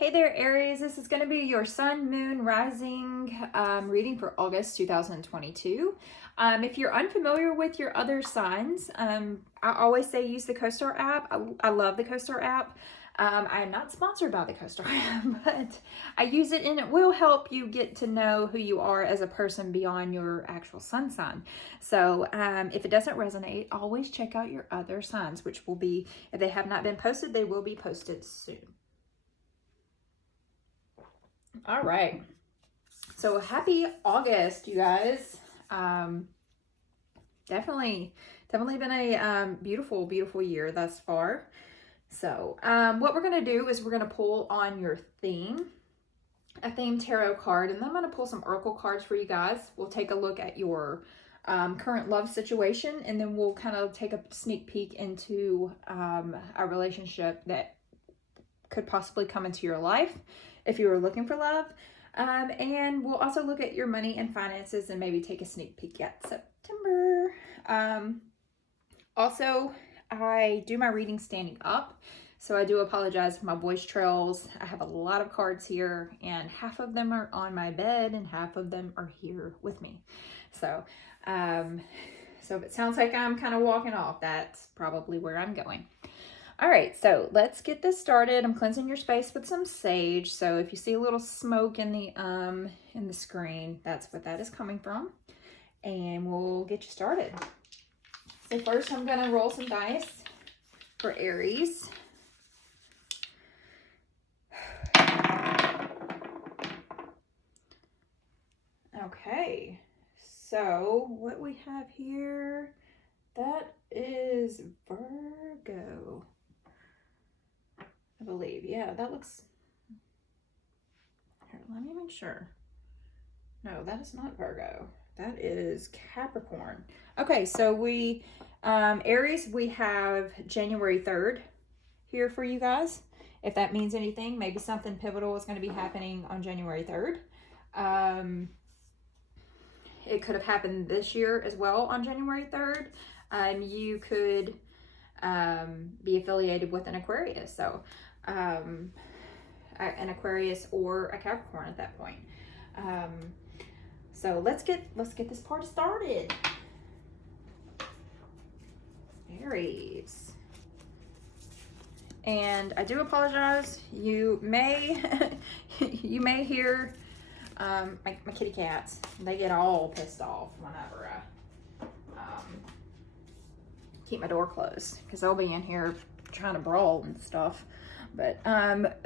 Hey there, Aries. This is going to be your Sun, Moon, Rising reading for August 2022. If you're unfamiliar with your other signs, I always say use the CoStar app. I love the CoStar app. I am not sponsored by the CoStar app, but I use it and it will help you get to know who you are as a person beyond your actual sun sign. So if it doesn't resonate, always check out your other signs, which will be, if they have not been posted, they will be posted soon. All right. So happy August, you guys. Definitely been a beautiful year thus far. So what we're going to do is we're going to pull on your theme, a theme tarot card, and then I'm going to pull some oracle cards for you guys. We'll take a look at your current love situation, and then we'll kind of take a sneak peek into a relationship that could possibly come into your life if you were looking for love. And we'll also look at your money and finances and maybe take a sneak peek at September. Also, I do my reading standing up, so I do apologize if my voice trails. I have a lot of cards here, and half of them are on my bed and half of them are here with me. So if it sounds like I'm kind of walking off, that's probably where I'm going. All right, so let's get this started. I'm cleansing your space with some sage. So if you see a little smoke in the screen, that's what that is coming from. And we'll get you started. So first I'm gonna roll some dice for Aries. Okay, so what we have here, that is Virgo. I believe. Yeah, that looks... Here, let me make sure. No, that is not Virgo. That is Capricorn. Okay, so we, Aries, we have January 3rd here for you guys. If that means anything, maybe something pivotal is going to be happening on January 3rd. It could have happened this year as well on January 3rd. You could be affiliated with an Aquarius. So an Aquarius or a Capricorn at that point. So let's get this part started. Aries. And I do apologize. You may hear my kitty cats. They get all pissed off whenever I keep my door closed, because they'll be in here trying to brawl and stuff. But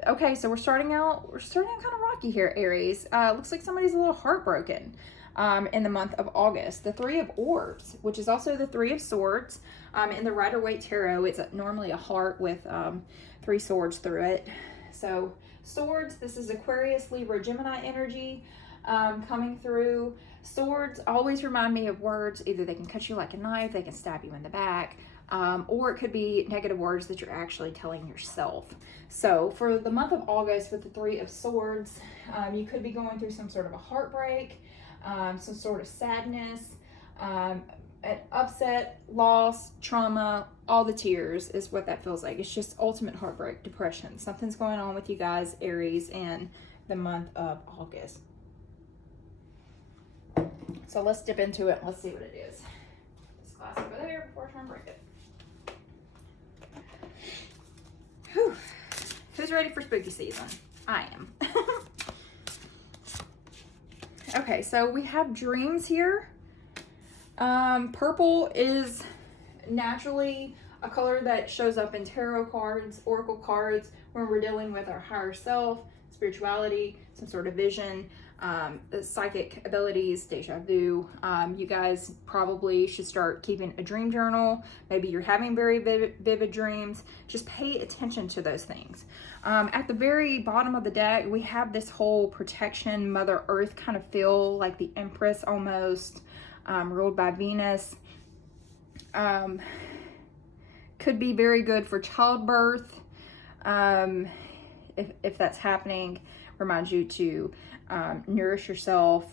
okay, so we're starting out kind of rocky here, Aries. Looks like somebody's a little heartbroken in the month of August. The Three of Orbs, which is also the Three of Swords. In the Rider-Waite Tarot, it's normally a heart with 3 swords through it. So swords, this is Aquarius, Libra, Gemini energy coming through. Swords always remind me of words. Either they can cut you like a knife, they can stab you in the back, or it could be negative words that you're actually telling yourself. So for the month of August with the Three of Swords, you could be going through some sort of a heartbreak, some sort of sadness, an upset, loss, trauma, all the tears is what that feels like. It's just ultimate heartbreak, depression. Something's going on with you guys, Aries, in the month of August. So let's dip into it. Let's see what it is. This glass over there before I try and break it. Whew. Who's ready for spooky season? I am. Okay, so we have dreams here. Purple is naturally a color that shows up in tarot cards, oracle cards, when we're dealing with our higher self, spirituality, some sort of vision, psychic abilities, deja vu. You guys probably should start keeping a dream journal. Maybe you're having very vivid dreams. Just pay attention to those things. At the very bottom of the deck, we have this whole protection, Mother Earth kind of feel, like the Empress almost, ruled by Venus. Could be very good for childbirth. If that's happening, reminds you to nourish yourself.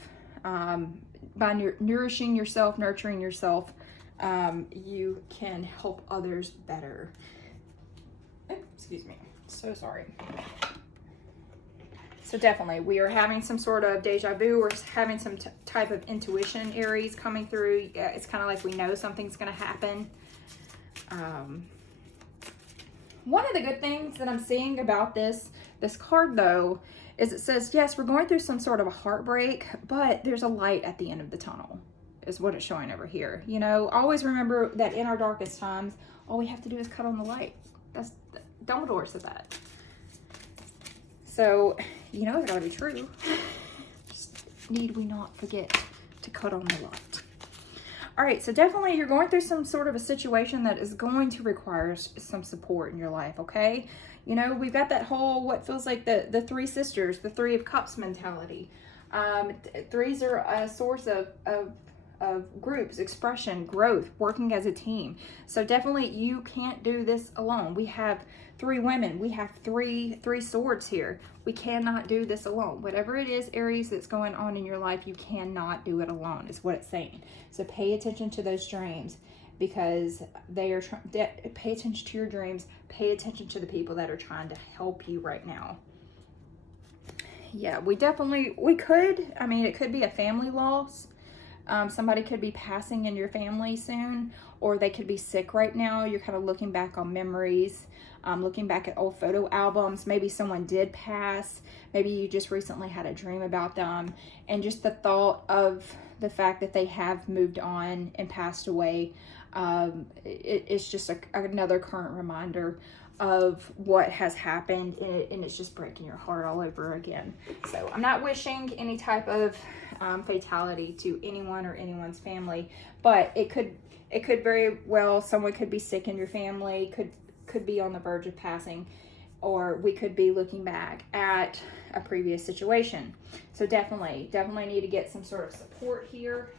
By nourishing yourself, nurturing yourself, you can help others better. Oh, excuse me. So sorry. So definitely, we are having some sort of deja vu or having some type of intuition, Aries, coming through. It's kind of like we know something's going to happen. One of the good things that I'm seeing about this card, though, is it says, yes, we're going through some sort of a heartbreak, but there's a light at the end of the tunnel, is what it's showing over here. You know, always remember that in our darkest times, all we have to do is cut on the light. Dumbledore said that. So, you know it's gotta be true. Just need we not forget to cut on the light. All right, so definitely you're going through some sort of a situation that is going to require some support in your life, okay? You know, we've got that whole, what feels like the three sisters, the Three of Cups mentality. Threes are a source of groups, expression, growth, working as a team. So definitely you can't do this alone. We have three women. We have three swords here. We cannot do this alone. Whatever it is, Aries, that's going on in your life, you cannot do it alone, is what it's saying. So pay attention to those dreams, because they are pay attention to your dreams. Pay attention to the people that are trying to help you right now. Yeah, we could, I mean, it could be a family loss. Somebody could be passing in your family soon, or they could be sick right now. You're kind of looking back on memories, looking back at old photo albums. Maybe someone did pass. Maybe you just recently had a dream about them. And just the thought of the fact that they have moved on and passed away, it's just another current reminder of what has happened, and it's just breaking your heart all over again. So I'm not wishing any type of fatality to anyone or anyone's family, but it could very well, someone could be sick in your family, could be on the verge of passing, or we could be looking back at a previous situation. So definitely need to get some sort of support here.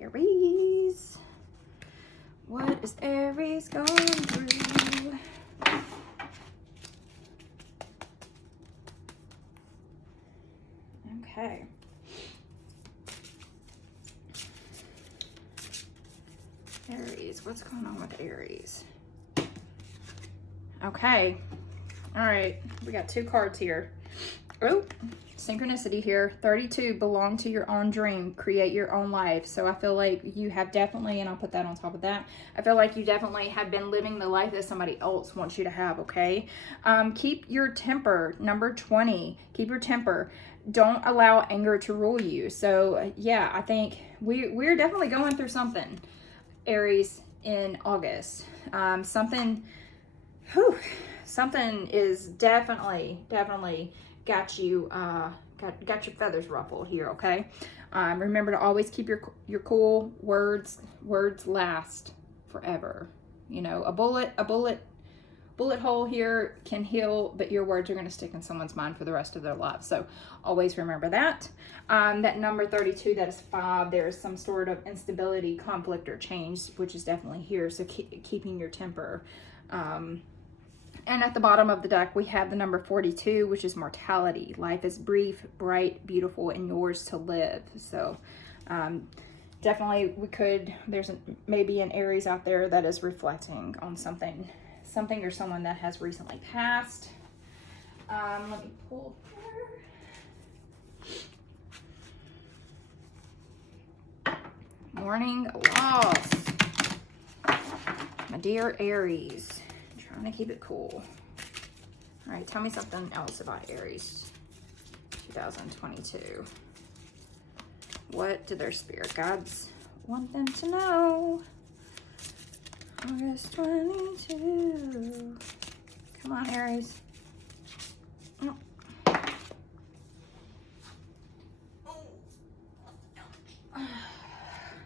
Aries, what is Aries going through? Okay. Aries, what's going on with Aries? Okay. All right. We got two cards here. Oh, synchronicity here. 32, belong to your own dream. Create your own life. So I feel like you have definitely, and I'll put that on top of that, I feel like you definitely have been living the life that somebody else wants you to have, okay? Keep your temper. Number 20, keep your temper. Don't allow anger to rule you. So yeah, I think we're definitely going through something, Aries, in August. Something is definitely got you got your feathers ruffled here, okay? Remember to always keep your cool. Words last forever. You know, a bullet hole here can heal, but your words are going to stick in someone's mind for the rest of their lives. So always remember that. That number 32, that is 5. There is some sort of instability, conflict, or change, which is definitely here. So keeping your temper. And at the bottom of the deck, we have the number 42, which is mortality. Life is brief, bright, beautiful, and yours to live. So definitely there's maybe an Aries out there that is reflecting on something or someone that has recently passed. Let me pull here. Mourning loss. My dear Aries. Trying to keep it cool. All right, tell me something else about Aries 2022. What do their spirit guides want them to know? August 22. Come on, Aries. Oh.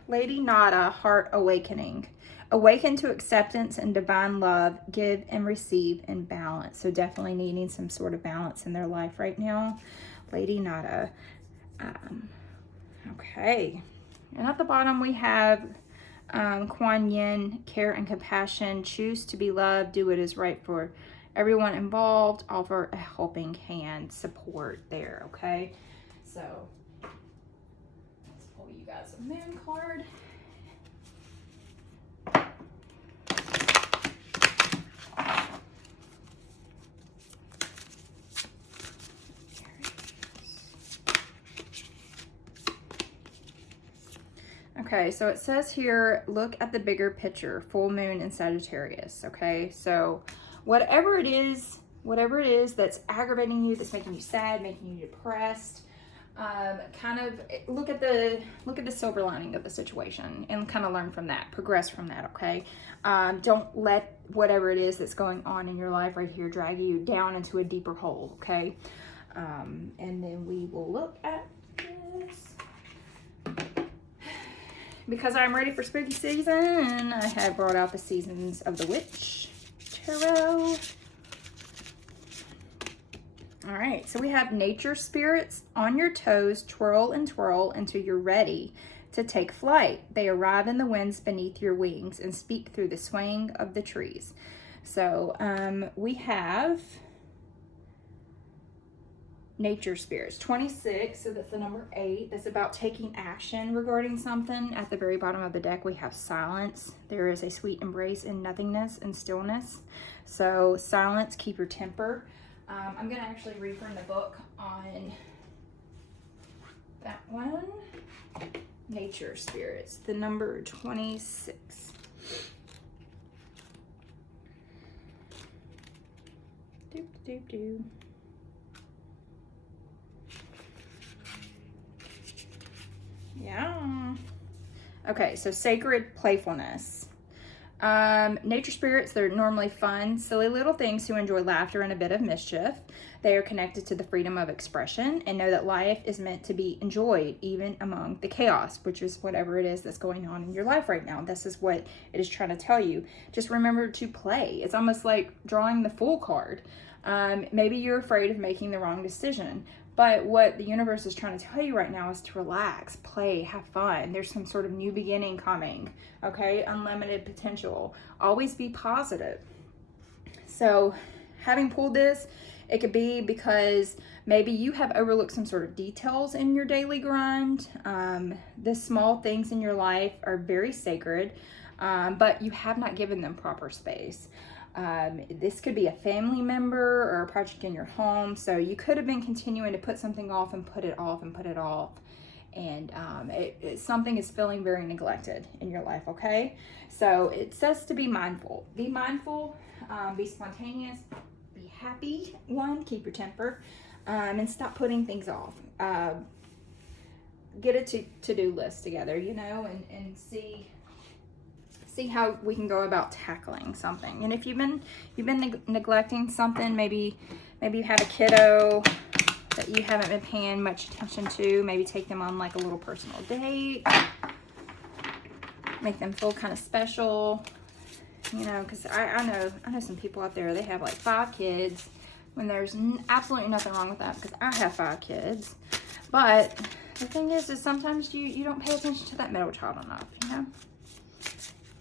Lady Nada, heart awakening. Awaken to acceptance and divine love. Give and receive in balance. So definitely needing some sort of balance in their life right now. Lady Nada. Okay. And at the bottom we have Kuan Yin, care and compassion. Choose to be loved. Do what is right for everyone involved. Offer a helping hand. Support there, okay? So let's pull you guys a moon card. Okay, so it says here, look at the bigger picture, full moon in Sagittarius. Okay, so whatever it is that's aggravating you, that's making you sad, making you depressed, kind of look at the silver lining of the situation and kind of learn from that, progress from that. Okay, don't let whatever it is that's going on in your life right here drag you down into a deeper hole. Okay, and then we will look at this. Because I'm ready for spooky season, I have brought out the Seasons of the Witch Tarot. All right, so we have nature spirits on your toes, twirl and twirl until you're ready to take flight. They arrive in the winds beneath your wings and speak through the swaying of the trees. So we have nature spirits, 26, so that's the number 8. That's about taking action regarding something. At the very bottom of the deck, we have silence. There is a sweet embrace in nothingness and stillness. So silence, keep your temper. I'm going to actually read from the book on that one. Nature spirits, the number 26. Doop, doop, doop. Yeah. Okay, so sacred playfulness. Nature spirits, they're normally fun, silly little things who enjoy laughter and a bit of mischief. They are connected to the freedom of expression and know that life is meant to be enjoyed even among the chaos, which is whatever it is that's going on in your life right now. This is what it is trying to tell you. Just remember to play. It's almost like drawing the Fool card. Maybe you're afraid of making the wrong decision. But what the universe is trying to tell you right now is to relax, play, have fun. There's some sort of new beginning coming, okay? Unlimited potential. Always be positive. So having pulled this, it could be because maybe you have overlooked some sort of details in your daily grind. The small things in your life are very sacred, but you have not given them proper space. This could be a family member or a project in your home. So you could have been continuing to put something off and put it off and put it off. And something is feeling very neglected in your life, okay? So it says to be mindful. Be mindful, be spontaneous, be happy. One, keep your temper, and stop putting things off. Get a to-do list together, you know, and see how we can go about tackling something. And if you've been neglecting something, maybe you have a kiddo that you haven't been paying much attention to, maybe take them on like a little personal date, make them feel kind of special, you know, because I know some people out there, they have like 5 kids when there's absolutely nothing wrong with that, because I have 5 kids. But the thing is sometimes you don't pay attention to that middle child enough, you know.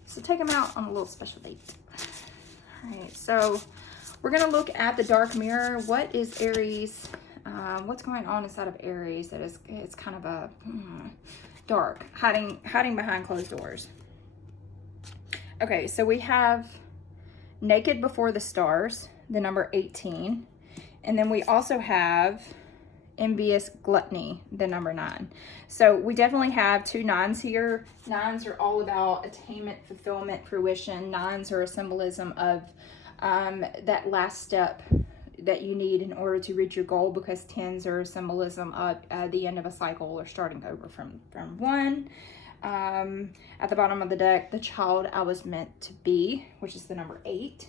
So take them out on a little special date. All right, so we're going to look at the dark mirror. What is Aries? What's going on inside of Aries that is, it's kind of a dark, hiding behind closed doors. Okay, so we have Naked Before the Stars, the number 18. And then we also have Envious Gluttony, the number 9. So we definitely have 2 9s here. 9s are all about attainment, fulfillment, fruition. 9s are a symbolism of that last step that you need in order to reach your goal, because 10s are a symbolism of the end of a cycle or starting over from 1. At the bottom of the deck, the child I was meant to be, which is the number 8.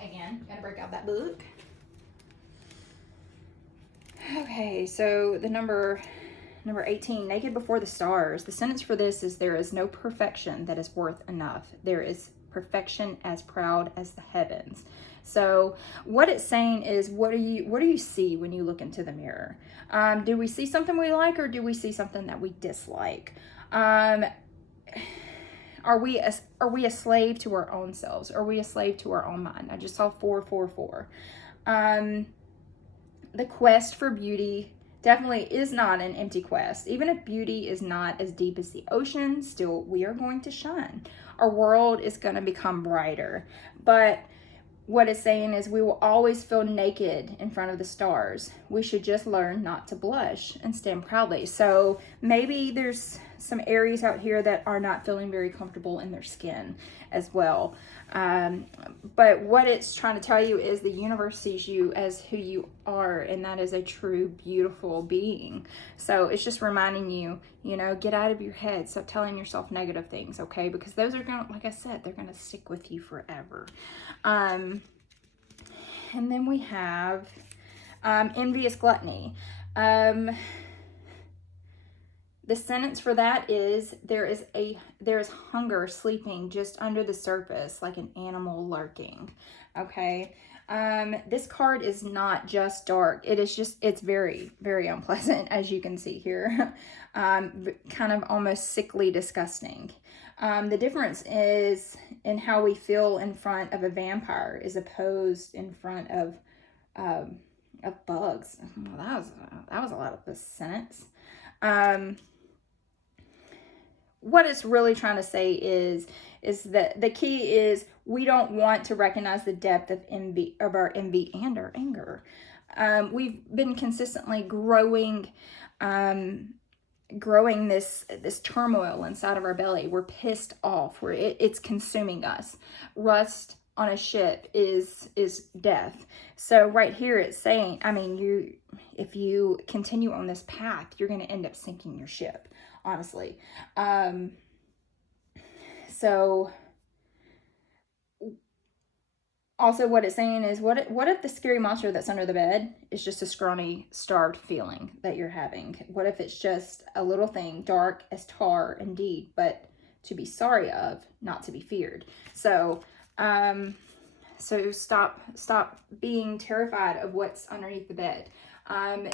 Again, gotta break out that book. Okay, so the number 18, Naked Before the Stars. The sentence for this is, there is no perfection that is worth enough. There is perfection as proud as the heavens. So what it's saying is, what do you see when you look into the mirror? Do we see something we like, or do we see something that we dislike? Are we a slave to our own selves? Are we a slave to our own mind? I just saw 4, 4, 4. The quest for beauty definitely is not an empty quest. Even if beauty is not as deep as the ocean, still we are going to shine. Our world is going to become brighter. But what it's saying is we will always feel naked in front of the stars. We should just learn not to blush and stand proudly. So maybe there's some Aries out here that are not feeling very comfortable in their skin as well. But what it's trying to tell you is the universe sees you as who you are, and that is a true, beautiful being. So it's just reminding you, you know, get out of your head. Stop telling yourself negative things, okay? Because those are going to, like I said, they're going to stick with you forever. And then we have envious gluttony. The sentence for that is there is hunger sleeping just under the surface like an animal lurking. Okay. This card is not just dark. It's very, very unpleasant, as you can see here. Kind of almost sickly disgusting. The difference is in how we feel in front of a vampire as opposed in front of bugs. Well, that was a lot of the sentence. What it's really trying to say is that the key is we don't want to recognize the depth of our envy and our anger. We've been consistently growing this turmoil inside of our belly. We're pissed off. It's consuming us. Rust on a ship is death. So right here it's saying, I mean, if you continue on this path, you're going to end up sinking your ship, honestly. So also what it's saying is, what if the scary monster that's under the bed is just a scrawny, starved feeling that you're having? What if it's just a little thing, dark as tar indeed, but to be sorry of, not to be feared? So stop being terrified of what's underneath the bed. I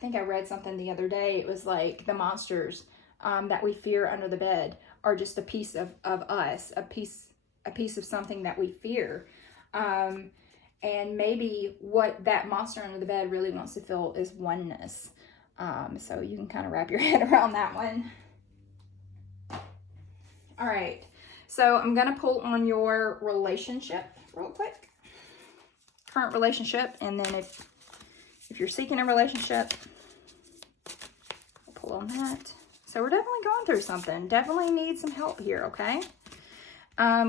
think I read something the other day. It was like the monsters that we fear under the bed are just a piece of us, a piece of something that we fear. And maybe what that monster under the bed really wants to feel is oneness. So you can kind of wrap your head around that one. All right. So I'm going to pull on your relationship real quick. Current relationship. And then if you're seeking a relationship, I'll pull on that. So we're definitely going through something. Definitely need some help here, okay?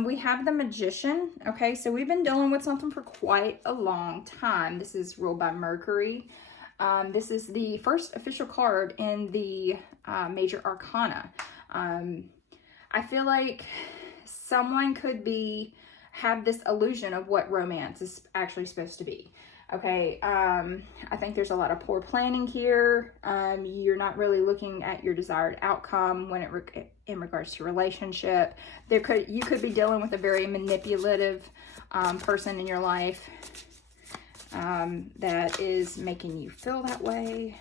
We have the Magician. Okay, so we've been dealing with something for quite a long time. This is ruled by Mercury. This is the first official card in the Major Arcana. I feel like someone could have this illusion of what romance is actually supposed to be. Okay, I think there's a lot of poor planning here. You're not really looking at your desired outcome when in regards to relationship. You could be dealing with a very manipulative person in your life that is making you feel that way.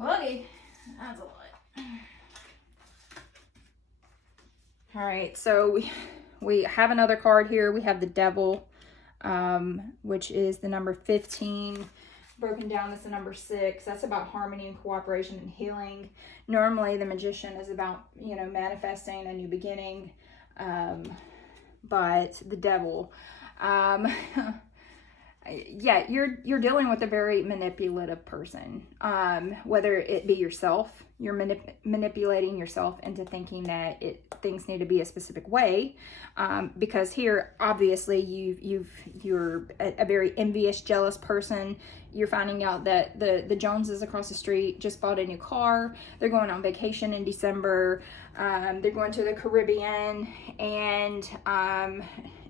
Okay, that's a lot. All right, so we have another card here. We have the Devil, which is the number 15. Broken down as the number 6. That's about harmony and cooperation and healing. Normally the Magician is about, manifesting a new beginning. But the Devil, yeah, you're dealing with a very manipulative person. Whether it be yourself, you're manipulating yourself into thinking that things need to be a specific way, because here obviously you're a very envious, jealous person. You're finding out that the Joneses across the street just bought a new car. They're going on vacation in December. They're going to the Caribbean, and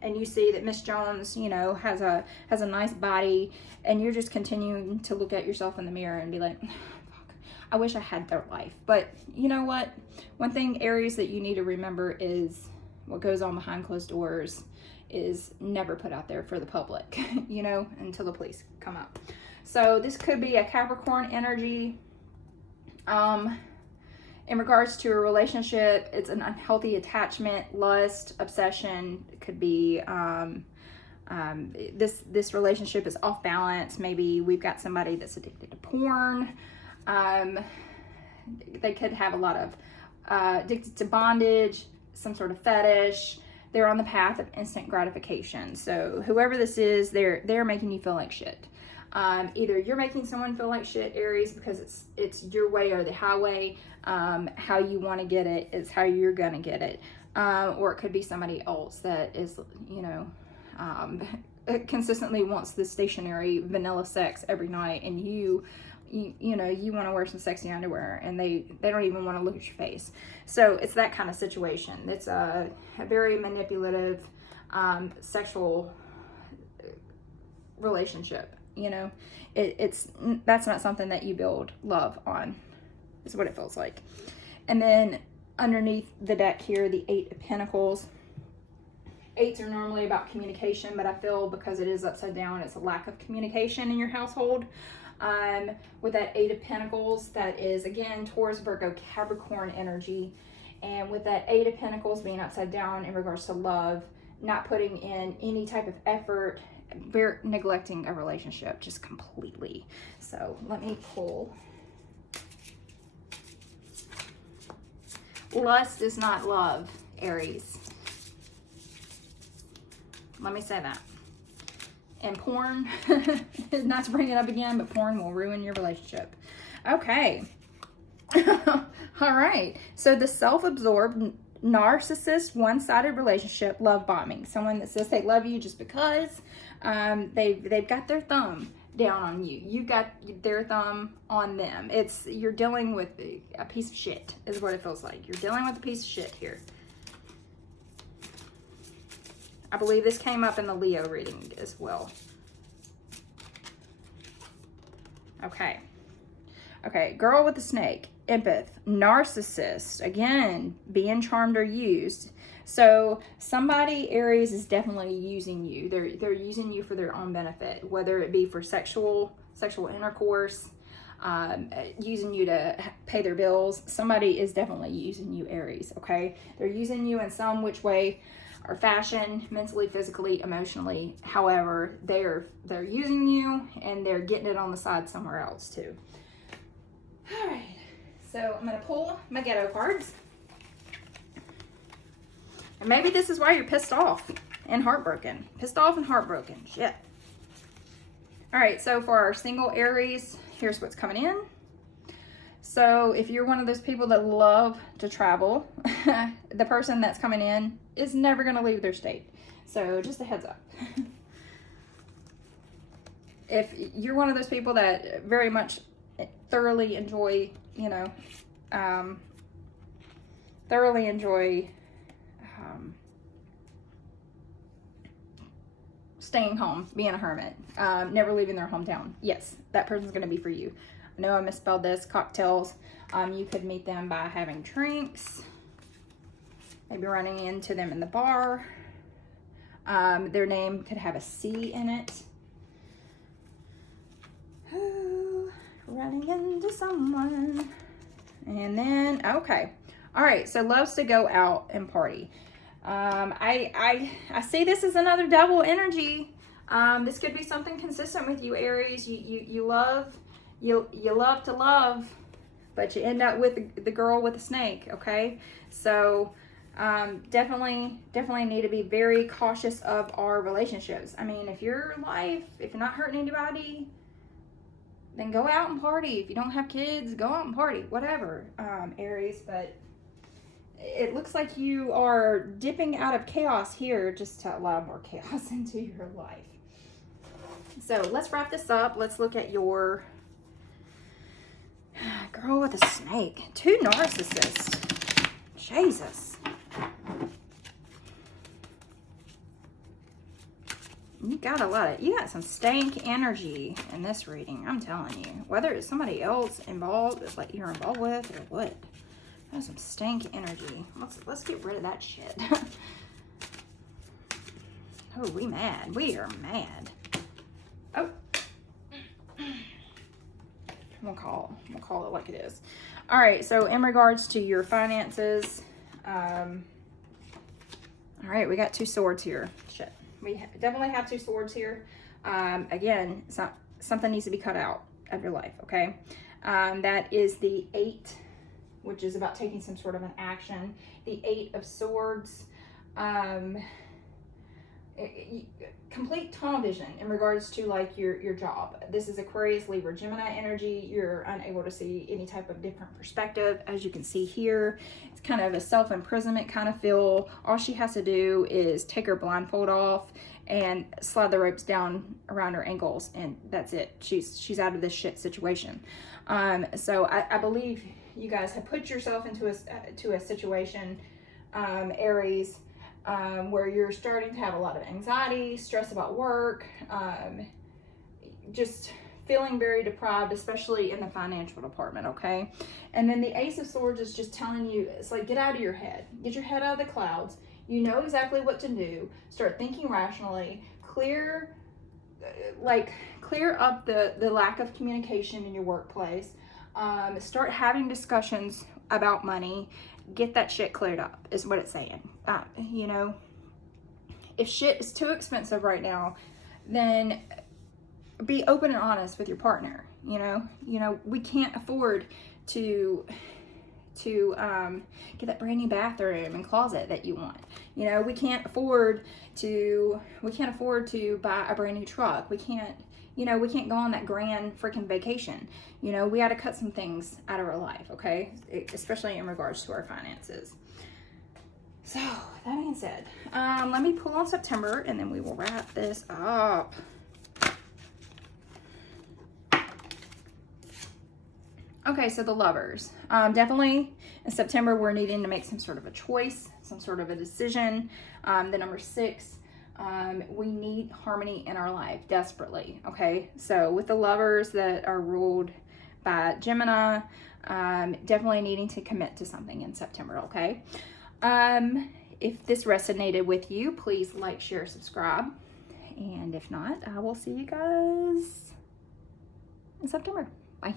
you see that Miss Jones, has a nice body, and you're just continuing to look at yourself in the mirror and be like, fuck, I wish I had their life. But you know what? One thing, Aries, that you need to remember is what goes on behind closed doors is never put out there for the public, until the police come up. So this could be a Capricorn energy. In regards to a relationship, it's an unhealthy attachment, lust, obsession. It could be this relationship is off balance. Maybe we've got somebody that's addicted to porn. They could have a lot of addicted to bondage, some sort of fetish. they're on the path of instant gratification. So whoever this is, they're making you feel like shit. Either you're making someone feel like shit, Aries, because it's your way or the highway. How you want to get it is how you're gonna get it. Or it could be somebody else that is, you know, consistently wants the stationary vanilla sex every night, and you know, you want to wear some sexy underwear, and they don't even want to look at your face. So it's that kind of situation. It's a very manipulative, sexual relationship. You know, that's not something that you build love on, is what it feels like. And then underneath the deck here, the Eight of Pentacles. Eights are normally about communication, but I feel because it is upside down, it's a lack of communication in your household. With that Eight of Pentacles, that is, again, Taurus, Virgo, Capricorn energy. And with that Eight of Pentacles being upside down in regards to love, not putting in any type of effort, neglecting a relationship just completely. So let me pull. Lust is not love, Aries. Let me say that. And porn, not to bring it up again, but porn will ruin your relationship. Okay. All right. So the self-absorbed, narcissist, one-sided relationship, love bombing. Someone that says they love you just because they've got their thumb down on you. You've got their thumb on them. You're dealing with a piece of shit, is what it feels like. You're dealing with a piece of shit here. I believe this came up in the Leo reading as well. Okay. Okay, girl with the snake, empath, narcissist, again, being charmed or used. So somebody, Aries, is definitely using you. They're using you for their own benefit, whether it be for sexual intercourse, using you to pay their bills. Somebody is definitely using you, Aries, okay? They're using you in some which way or fashion, mentally, physically, emotionally. However, they're using you, and they're getting it on the side somewhere else too. All right, so I'm gonna pull my ghetto cards. And maybe this is why you're pissed off and heartbroken. Pissed off and heartbroken, shit. All right, so for our single Aries, here's what's coming in. So if you're one of those people that love to travel, the person that's coming in is never going to leave their state. So just a heads up. If you're one of those people that very much thoroughly enjoy, you know, staying home, being a hermit, never leaving their hometown, yes, that person's going to be for you. I know I misspelled this. Cocktails. You could meet them by having drinks, maybe running into them in the bar. Their name could have a C in it. Ooh, running into someone. And then, okay. All right, so loves to go out and party. I see this as another double energy. This could be something consistent with you, Aries. You love to love, but you end up with the girl with the snake, okay? So definitely need to be very cautious of our relationships. I mean, if you're not hurting anybody, then go out and party. If you don't have kids, go out and party, whatever, Aries. But it looks like you are dipping out of chaos here just to allow more chaos into your life. So let's wrap this up. Let's look at your girl with a snake. Two narcissists. Jesus. You got some stank energy in this reading, I'm telling you. Whether it's somebody else involved, like you're involved with, or what. There's some stank energy. Let's get rid of that shit. Oh, we mad. We are mad. Oh. We'll call it like it is. All right, so in regards to your finances, all right, we got two swords here. Shit. We definitely have two swords here. Again, something needs to be cut out of your life, okay? That is the 8, which is about taking some sort of an action. The 8 of Swords Complete tunnel vision in regards to like your job. This is Aquarius, Libra, Gemini energy. You're unable to see any type of different perspective. As you can see here, it's kind of a self-imprisonment kind of feel. All she has to do is take her blindfold off and slide the ropes down around her ankles, and that's it. She's out of this shit situation. So I believe you guys have put yourself into a situation, Aries, where you're starting to have a lot of anxiety, stress about work, just feeling very deprived, especially in the financial department, okay? And then the Ace of Swords is just telling you, it's like, get out of your head. Get your head out of the clouds. You know exactly what to do. Start thinking rationally. Clear up the lack of communication in your workplace. Start having discussions about money. Get that shit cleared up, is what it's saying. You know, if shit is too expensive right now, then be open and honest with your partner. You know, we can't afford to get that brand new bathroom and closet that you want. You know, we can't afford to buy a brand new truck. We can't go on that grand freaking vacation. You know, we got to cut some things out of our life, okay? Especially in regards to our finances. So, that being said, let me pull on September and then we will wrap this up. Okay, so the Lovers. Definitely in September, we're needing to make some sort of a choice, some sort of a decision. The number 6, we need harmony in our life desperately, okay? So with the Lovers that are ruled by Gemini, definitely needing to commit to something in September, okay? If this resonated with you, please like, share, subscribe. And if not, I will see you guys in September. Bye.